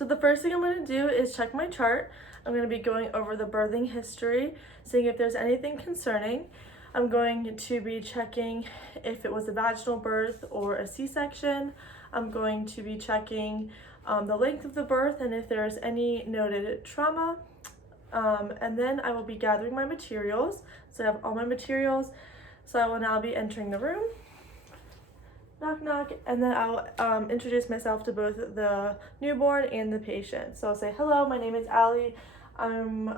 So the first thing I'm going to do is check my chart. I'm going to be going over the birthing history, seeing if there's anything concerning. I'm going to be checking if it was a vaginal birth or a C-section. I'm going to be checking the length of the birth and if there's any noted trauma. And then I will be gathering my materials. So I have all my materials. So I will now be entering the room. Knock, knock, and then I'll introduce myself to both the newborn and the patient. So I'll say, hello, my name is Allie. I'm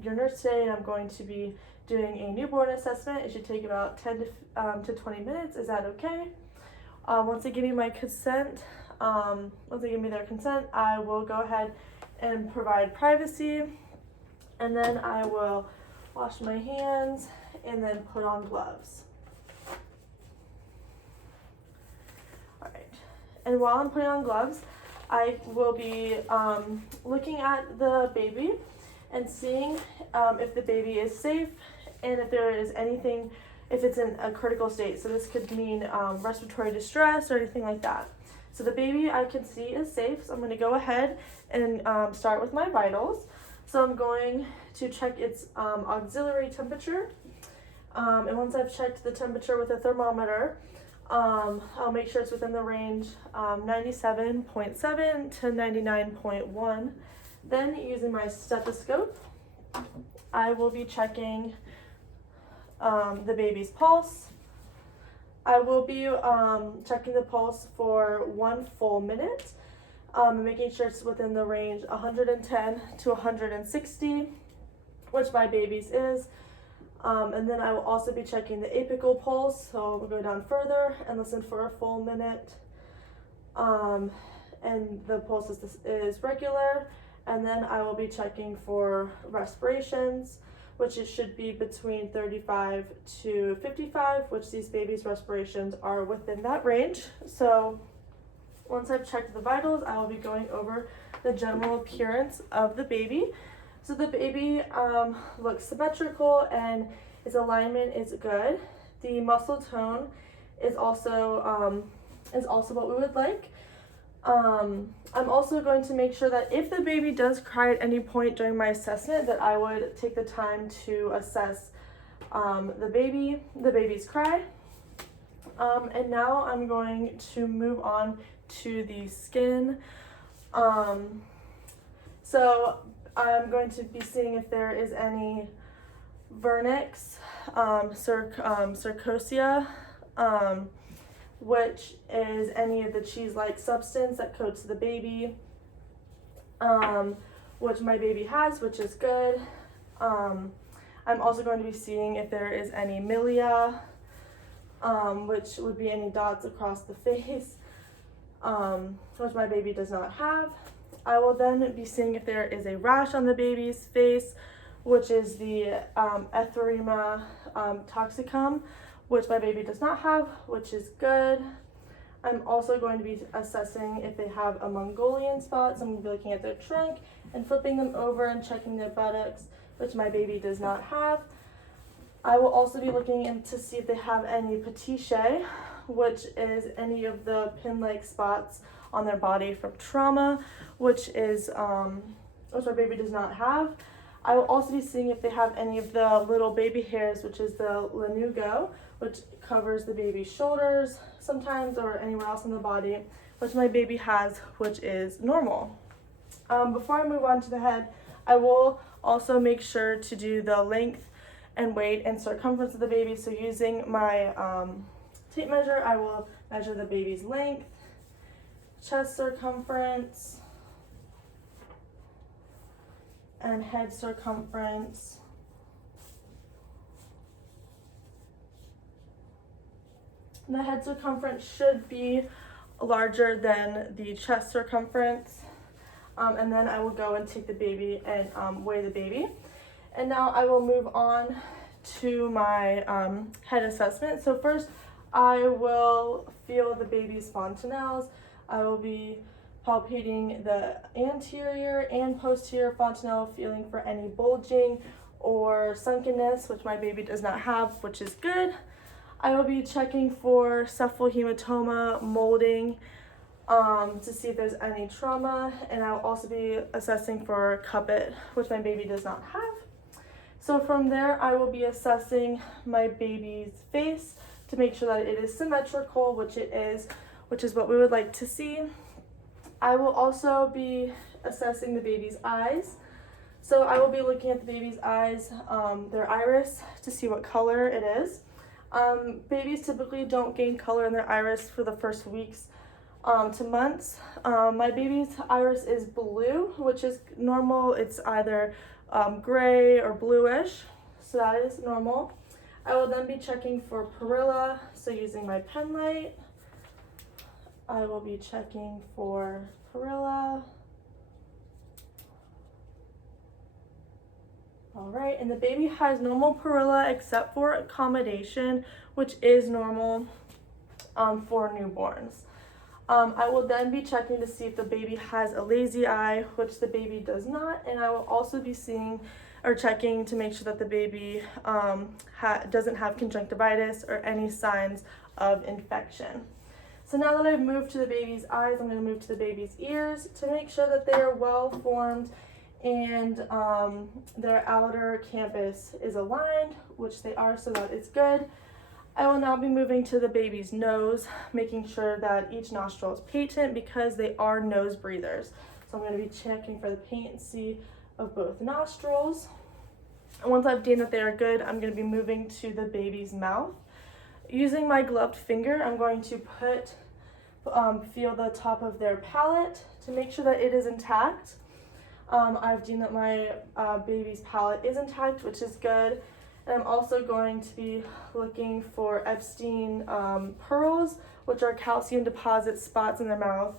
your nurse today, and I'm going to be doing a newborn assessment. It should take about 10 to 20 minutes. Is that okay? Once they give me my consent, once they give me their consent, I will go ahead and provide privacy, and then I will wash my hands and then put on gloves. And while I'm putting on gloves, I will be looking at the baby and seeing if the baby is safe and if there is anything, if it's in a critical state. So this could mean respiratory distress or anything like that. So the baby I can see is safe. So I'm going to go ahead and start with my vitals. So I'm going to check its auxiliary temperature. And once I've checked the temperature with a thermometer, I'll make sure it's within the range 97.7 to 99.1. Then using my stethoscope, I will be checking the baby's pulse. I will be checking the pulse for 1 full minute, making sure it's within the range 110 to 160, which my baby's is. And then I will also be checking the apical pulse, so we'll go down further and listen for a full minute. And the pulse is regular. And then I will be checking for respirations, which it should be between 35 to 55, which these babies' respirations are within that range. So once I've checked the vitals, I will be going over the general appearance of the baby. So the baby looks symmetrical and its alignment is good. The muscle tone is also what we would like. I'm also going to make sure that if the baby does cry at any point during my assessment, that I would take the time to assess the baby's cry. And now I'm going to move on to the skin. So I'm going to be seeing if there is any vernix, cercosia, which is any of the cheese-like substance that coats the baby, which my baby has, which is good. I'm also going to be seeing if there is any milia, which would be any dots across the face, which my baby does not have. I will then be seeing if there is a rash on the baby's face, which is the erythema toxicum, which my baby does not have, which is good. I'm also going to be assessing if they have a Mongolian spot. So I'm going to be looking at their trunk and flipping them over and checking their buttocks, which my baby does not have. I will also be looking in to see if they have any petechiae, which is any of the pin-like spots on their body from trauma, which my baby does not have. I will also be seeing if they have any of the little baby hairs, which is the lanugo, which covers the baby's shoulders sometimes or anywhere else in the body, which my baby has, which is normal. Before I move on to the head, I will also make sure to do the length and weight and circumference of the baby. So using my tape measure, I will measure the baby's length, chest circumference, and head circumference. The head circumference should be larger than the chest circumference. And then I will go and take the baby and weigh the baby. And now I will move on to my head assessment. So first, I will feel the baby's fontanelles. I will be palpating the anterior and posterior fontanelle, feeling for any bulging or sunkenness, which my baby does not have, which is good. I will be checking for cephal hematoma, molding, to see if there's any trauma, and I'll also be assessing for cuppet, which my baby does not have. So from there, I will be assessing my baby's face to make sure that it is symmetrical, which it is, which is what we would like to see. I will also be assessing the baby's eyes. So I will be looking at the baby's eyes, their iris, to see what color it is. Babies typically don't gain color in their iris for the first weeks to months. My baby's iris is blue, which is normal. It's either gray or bluish, so that is normal. I will then be checking for perilla, so using my pen light, I will be checking for perilla. All right, and the baby has normal perilla except for accommodation, which is normal for newborns. I will then be checking to see if the baby has a lazy eye, which the baby does not, and I will also be seeing or checking to make sure that the baby doesn't have conjunctivitis or any signs of infection. So now that I've moved to the baby's eyes, I'm going to move to the baby's ears to make sure that they are well formed and their outer campus is aligned, which they are, so that is good. I will now be moving to the baby's nose, making sure that each nostril is patent because they are nose breathers. So I'm going to be checking for the patency of both nostrils. And once I've deemed that they are good, I'm going to be moving to the baby's mouth. Using my gloved finger, I'm going to feel the top of their palate to make sure that it is intact. I've deemed that my baby's palate is intact, which is good. And I'm also going to be looking for Epstein pearls, which are calcium deposit spots in their mouth.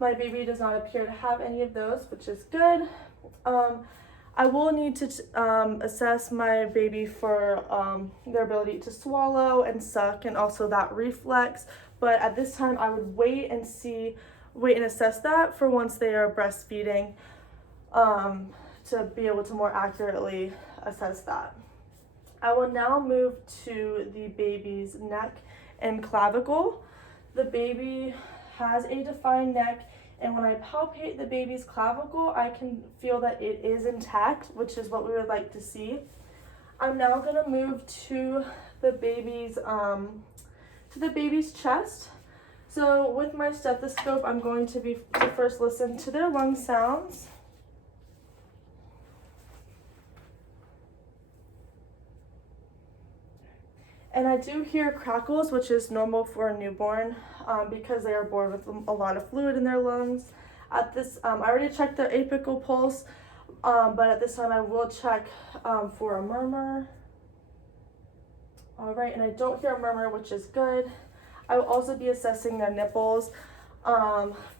My baby does not appear to have any of those, which is good. I will need to assess my baby for their ability to swallow and suck, and also that reflex. But at this time, I would wait and assess that for once they are breastfeeding, to be able to more accurately assess that. I will now move to the baby's neck and clavicle. The baby has a defined neck, and when I palpate the baby's clavicle, I can feel that it is intact, which is what we would like to see. I'm now going to move to the baby's chest. So with my stethoscope, I'm going to first listen to their lung sounds. And I do hear crackles, which is normal for a newborn because they are born with a lot of fluid in their lungs. At this, I already checked their apical pulse, but at this time I will check for a murmur. All right, and I don't hear a murmur, which is good. I will also be assessing their nipples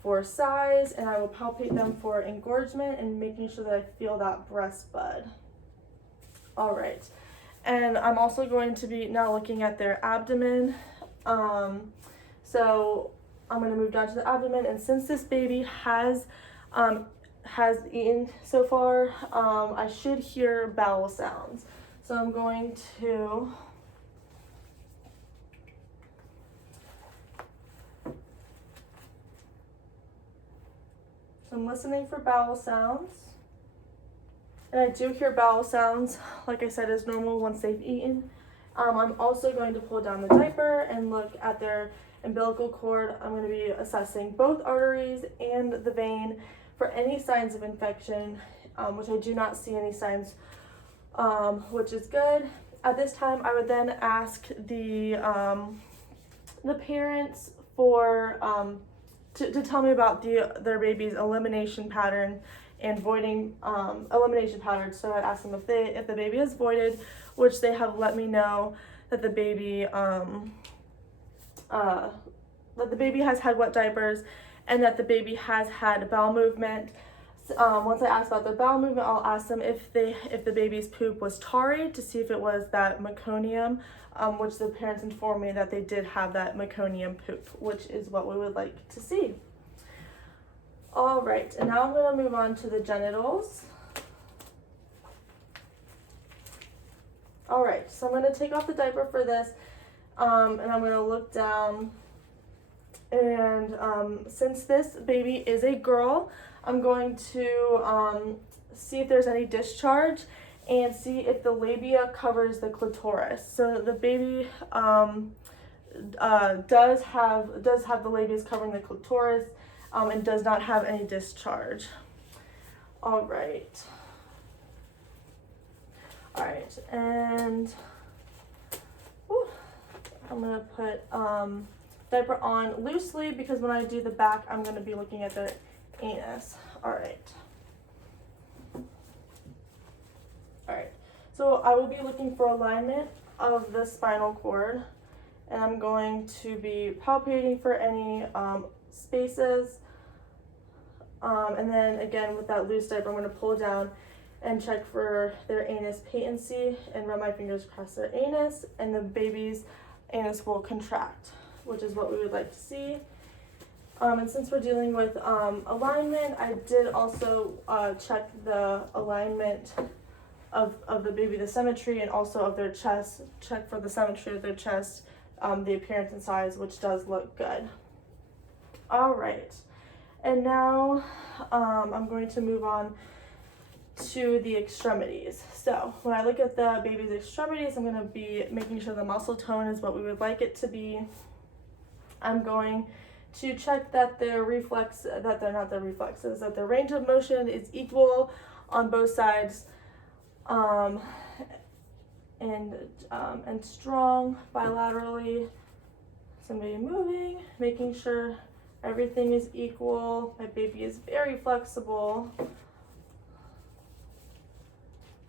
for size, and I will palpate them for engorgement and making sure that I feel that breast bud. All right. And I'm also going to be now looking at their abdomen. So I'm going to move down to the abdomen, and since this baby has eaten so far, I should hear bowel sounds. So I'm going to I'm listening for bowel sounds. And I do hear bowel sounds, like I said, is normal once they've eaten. I'm also going to pull down the diaper and look at their umbilical cord. I'm going to be assessing both arteries and the vein for any signs of infection, which I do not see any signs, which is good. At this time, I would then ask the parents for to tell me about their baby's elimination pattern and voiding elimination patterns. So I'd ask them if the baby has voided, which they have let me know that the baby has had wet diapers and that the baby has had bowel movement. Once I ask about the bowel movement, I'll ask them if the baby's poop was tarry, to see if it was that meconium, which the parents informed me that they did have that meconium poop, which is what we would like to see. All right, and now I'm going to move on to the genitals. All right, so I'm going to take off the diaper for this, and I'm going to look down And since this baby is a girl, I'm going to see if there's any discharge and see if the labia covers the clitoris. So the baby does have the labias covering the clitoris and does not have any discharge. All right, and I'm gonna put diaper on loosely because when I do the back, I'm gonna be looking at the anus. All right, so I will be looking for alignment of the spinal cord, and I'm going to be palpating for any spaces. And then again, with that loose diaper, I'm going to pull down and check for their anus patency and run my fingers across their anus, and the baby's anus will contract, which is what we would like to see. And since we're dealing with alignment, I did also check the alignment of the baby, the symmetry, and also of their chest. Check for the symmetry of their chest, the appearance and size, which does look good. All right. And now I'm going to move on to the extremities. So when I look at the baby's extremities, I'm going to be making sure the muscle tone is what we would like it to be. I'm going to check that their that their range of motion is equal on both sides, and strong bilaterally. So I'm going to be moving, making sure everything is equal. My baby is very flexible.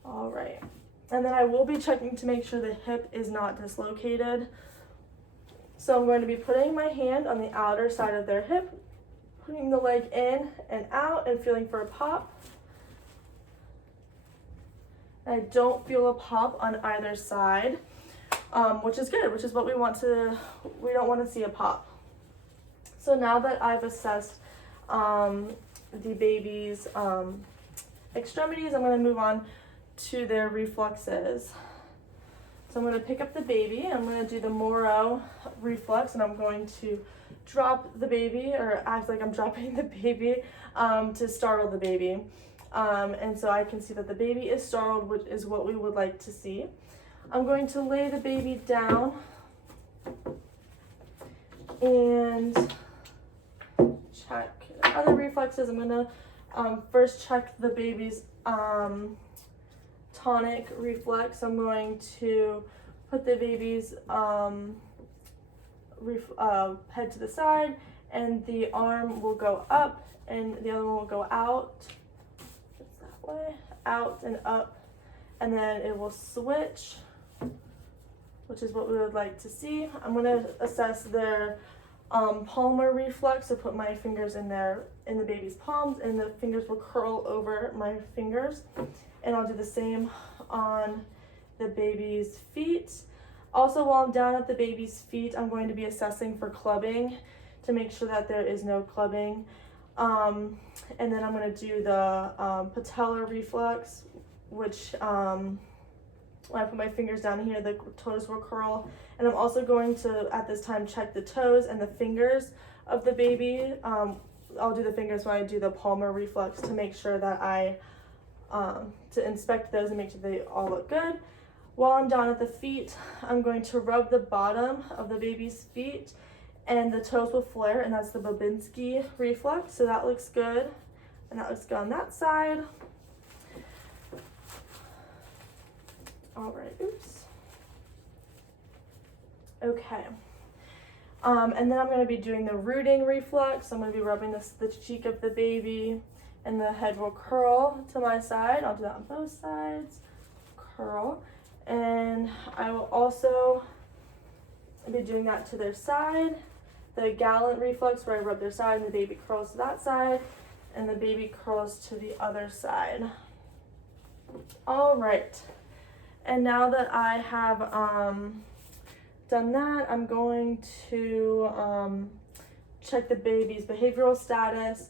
All right. And then I will be checking to make sure the hip is not dislocated. So I'm going to be putting my hand on the outer side of their hip, putting the leg in and out and feeling for a pop. I don't feel a pop on either side, which is good, which is what we don't want to see a pop. So now that I've assessed the baby's extremities, I'm going to move on to their reflexes. So I'm going to pick up the baby, I'm going to do the Moro reflex, and I'm going to drop the baby, or act like I'm dropping the baby to startle the baby. And so I can see that the baby is startled, which is what we would like to see. I'm going to lay the baby down and check other reflexes. I'm going to first check the baby's tonic reflex. I'm going to put the baby's head to the side, and the arm will go up and the other one will go out. It's that way, out and up, and then it will switch, which is what we would like to see. I'm going to assess their palmar reflex, so put my fingers in the baby's palms, and the fingers will curl over my fingers. And I'll do the same on the baby's feet. Also, while I'm down at the baby's feet, I'm going to be assessing for clubbing to make sure that there is no clubbing. And then I'm going to do the patellar reflex, which when I put my fingers down here, the toes will curl. And I'm also going to, at this time, check the toes and the fingers of the baby. I'll do the fingers when I do the palmar reflex to make sure that to inspect those and make sure they all look good. While I'm down at the feet, I'm going to rub the bottom of the baby's feet, and the toes will flare, and that's the Babinski reflex. So that looks good, and that looks good on that side. All right, oops. Okay. And then I'm going to be doing the rooting reflex. I'm going to be rubbing the cheek of the baby, and the head will curl to my side. I'll do that on both sides. Curl. And I will also be doing that to their side. The gallant reflex, where I rub their side and the baby curls to that side, and the baby curls to the other side. All right. And now that I have done that, I'm going to check the baby's behavioral status.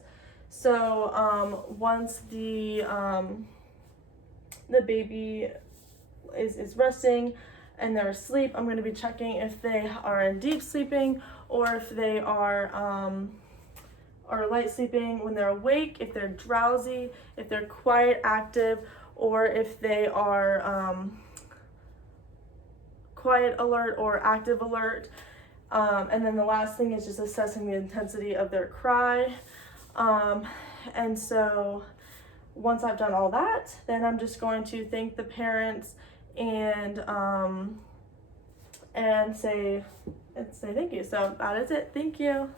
So once the baby is resting and they're asleep, I'm going to be checking if they are in deep sleeping or if they are light sleeping when they're awake, if they're drowsy, if they're quiet, active, or if they are quiet alert or active alert. And then the last thing is just assessing the intensity of their cry. And so once I've done all that, then I'm just going to thank the parents and say thank you. So that is it. Thank you.